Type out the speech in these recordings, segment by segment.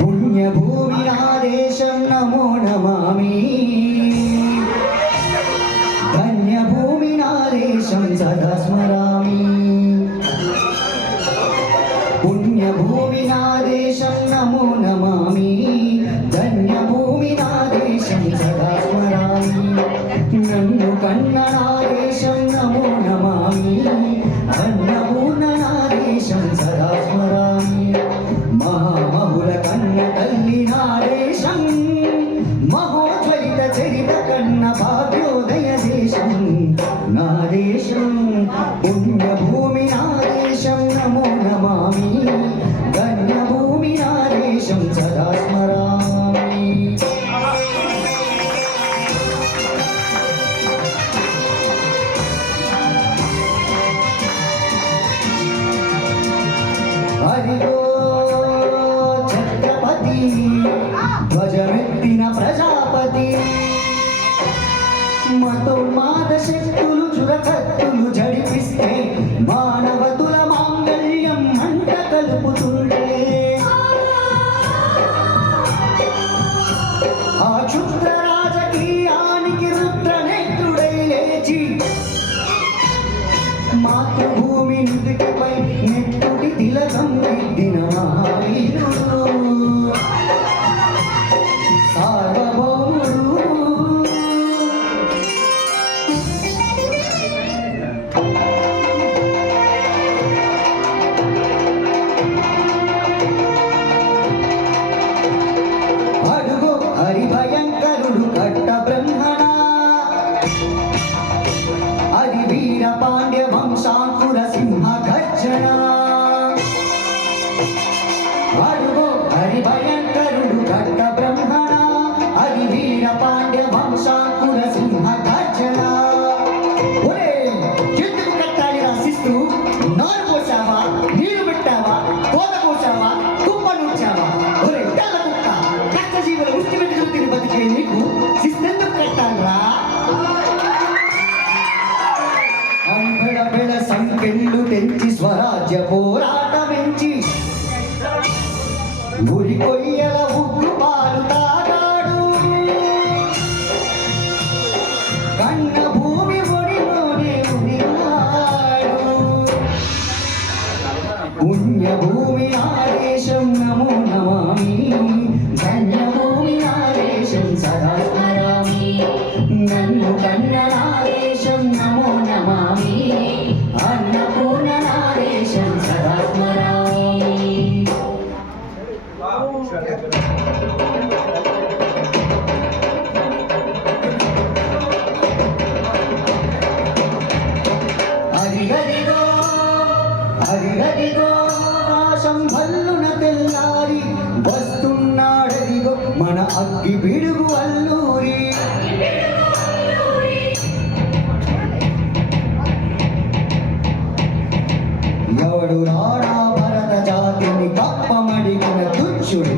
పుణ్యభూమి నా దేశం నమో నమామి ధన్యభూమి నా దేశం సదా స్మరామి పుణ్యభూమి నా దేశం నమో నమామి ధన్యభూమి నా దేశం సదా స్మరామి నన్ను కన్న నా దేశం నమో నమామి అన్నపూర్ణ నా దేశం సదా స్మరామి మహామహుల కన్న తల్లి నా దేశం మహోద్వైత చరిత కన్న భాగ్యోదయ దేశం నా దేశం పుణ్యభూమి నా దేశం నమో నమామి ధన్యభూమి నా దేశం సదా స్మరామి హరిగో ధ్వజమెత్తిన ప్రజాపతి మతోన్మాద శక్తులు చురకత్తులు జడిపిస్తే మానవతుల మాంగళ్యం మంట కలుపుతుంటే ఆ క్షుద్ర రాజకీయానికి రుద్రనేత్రుడై లేచి మాతృభూమి నుదిటిపై నెత్తుడి తిలకం దిద్దిన మహావీరుడు హరిభయంకరుడు కట్ట బ్రహ్మణ అది వీర పాండ్య వంశాంకుర సింహ గర్జన అడుగో హరిభయంకరుడు కట్ట బ్రహ్మణ అది వీర పాండ్య వంశాంకుర సింహ గర్జన ఎందుకు కట్టాలి రాసిస్తూ నారు పోసావా నీరు పెట్టావా కోత పోసావా కుప్ప నుంచావా ఒరే తెల్ల కుక్క కష్టజీవుల ఉష్టి పెట్టుకుని తిని బతికే నీకు శిస్తెందుకు కట్టాలరా అంబెడ సంకెళ్ళు తెంచి స్వరాజ్య పోరాటమెంచి ఉరి కొయ్యల ఉగ్గు పాలు తాగాడు కన్న భూమి ఒడిలోనే ఉన్నాడు పుణ్యభూమి నా దేశం నమో నమామి ధన్యభూమి నా దేశం సదా స్మరామి నన్ను కన్న నా దేశం నమో నమామి అన్నపూర్ణ నా దేశం సదా స్మరామి హరిహరిగో హరిహరిగో ఆకాశం భల్లున తెల్లారి వస్తున్నాడరిగో మన అగ్గి పిడుగు అల్లూరి ఎవడు రాడా భరత జాతిని కప్పమడిగిన తుచ్చుడు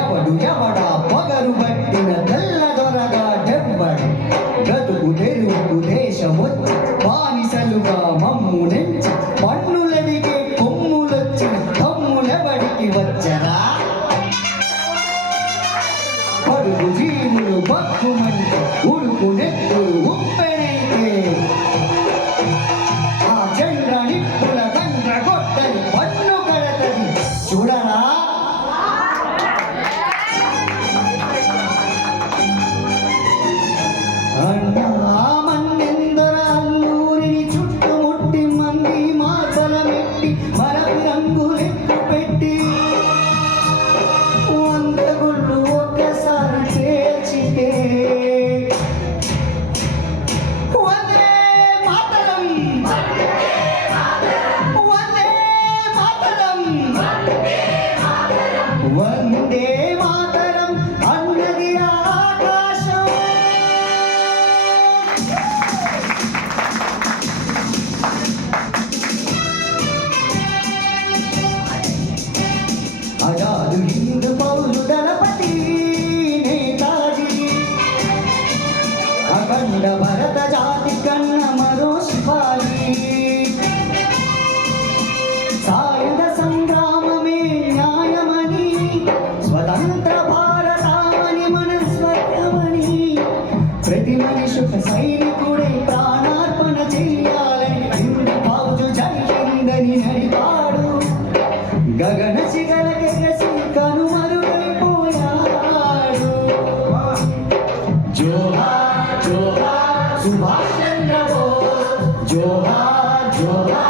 ఎవడు ఎవడా పొగరు పట్టిన తెల్ల దొరగా డెబ్బడు బ్రతుకు తెరువుకు దేశమొచ్చి బానిసలుగా మమ్ము నెంచి పన్నులడిగే కొమ్ములొచ్చిన తమ్ములెవడికి వచ్చరా పరుగు జీవులు బక్కుమంటే ఉడుకు నెత్తులు ఉప్పెనైతే ఆ చంద్ర నిప్పుల గండ్ర గొడ్డలి పన్ను కడతది చూడరా అన్నా మన్నెందర అల్లూరిని చుట్టుముట్టి మంది మాతల మెట్టి మరపి రంగులెక్కు పెట్టి వంద గుళ్ళు ఒక్కసారి చేర్చితే వందే మాతరం వందే మాతరం వందే మాతరం అన్నది ఆకాశం ప్రతి మనిషి ఒక సైనికుడై ప్రాణార్పణ చెయ్యాలని ఇంద్ర బాబు జరిగిందని నడిపాడు. గగన శిఖరకెగసి కనుమరుగైపోయాడు. జోహార్ జోహార్ సుభాష్ చంద్ర బోస్, జోహార్ జోహార్